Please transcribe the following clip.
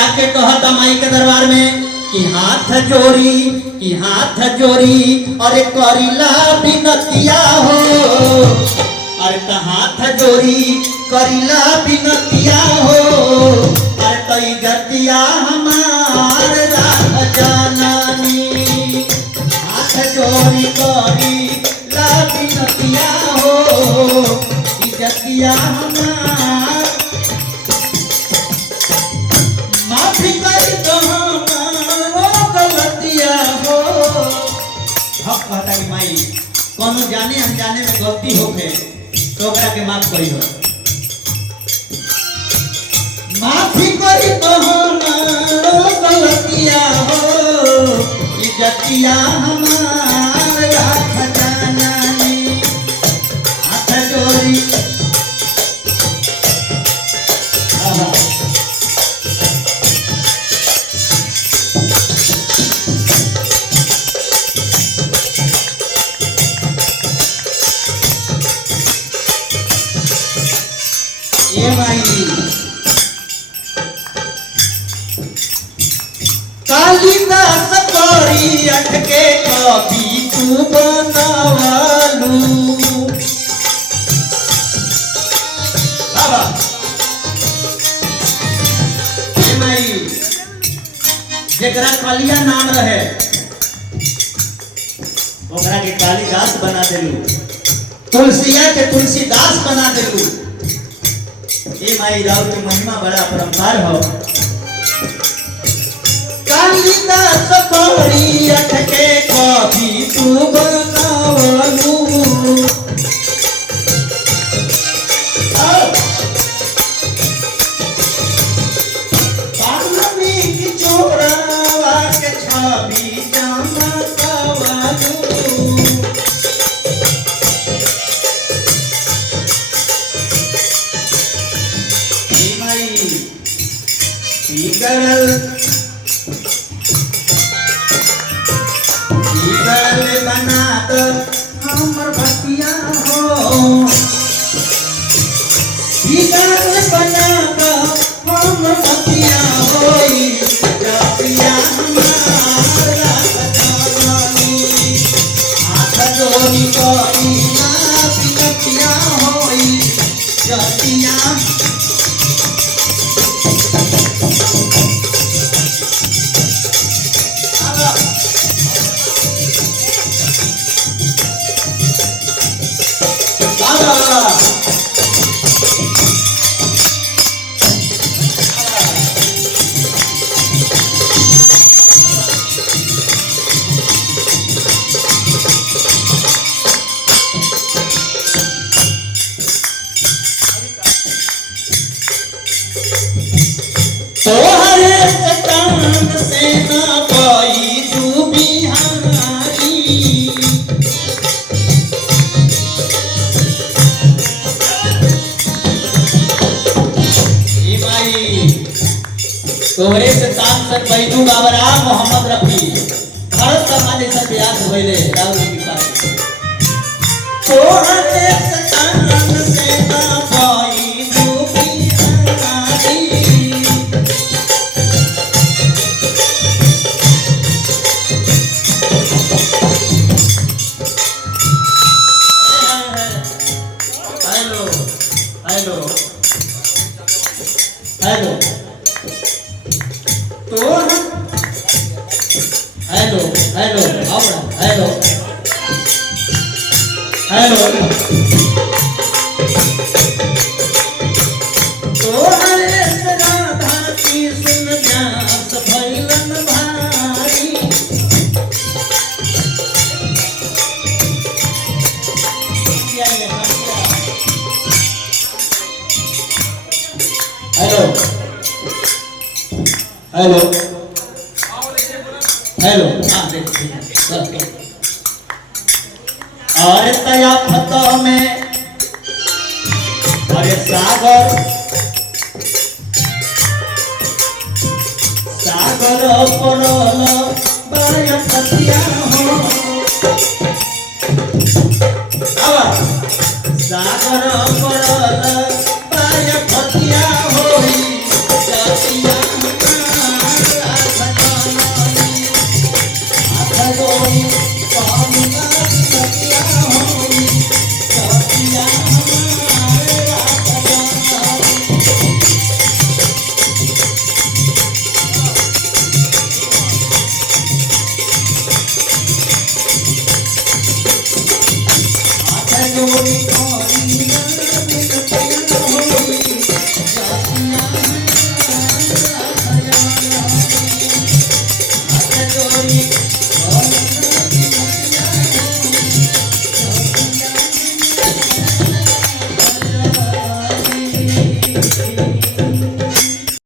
जाके कहता माई के दरबार में कि हाथ जोड़ी अरे करिला बिनतिया हो, अरे तो हाथ जोड़ी करिला बिनतिया हो, अरे तो इज्जतिया हमार राख जाननी, हाथ जोड़ी करिला बिनतिया हो, इज्जतिया हमार माफी कर दो हमारो गलतिया हो। हक कहता कि माई कोनो जाने अनजाने में गलती होके तो ओकरा के माफ करी हो, माफी कर दो हमारो गलतिया हो, इज्जतिया हमार राख जाननी, हाथ जोड़ी कालिदास करी अटके कभी तू बनावालू बाबा जेकरा कालिया नाम रहे ओकरा के कालिदास बना देलू, तुलसिया के तुलसीदास बना देलू। ये माई राव की महिमा बड़ा परंपार हो। कालिदास करी अटके कभी तू बनावलू, वाल्मीकि चोरावा के छवि चमकावलू, बिगड़ल बना दो हमर भतिया हो, बिगड़ल बना दो हमर भतिया हो, इज्जतिया हमार राख जाननी, हाथ जोड़ी करिला बिनतिया हो, इज्जतिया तोहरे सतान से ना पाई तू बिहारी, तोहरे से तान से बैठू बाबरा मोहम्मद रफी हर समाज से ब्यास होइले राउर की पास। तोहरे से तान से ना पाई तू बिहारी, हेलो हेलो हेलो तो हेलो हेलो हेलो हेलो तो हरे राधा की सुन व्यास भैलन भारी, हेलो हेलो हेलो और तया फतह में अरे सागर सागर परल बाय पतिया हो, सागर परल बाय पतिया हो, इज्जतिया जोड़ी कोरी ना होई जातिया हाथ जोड़ी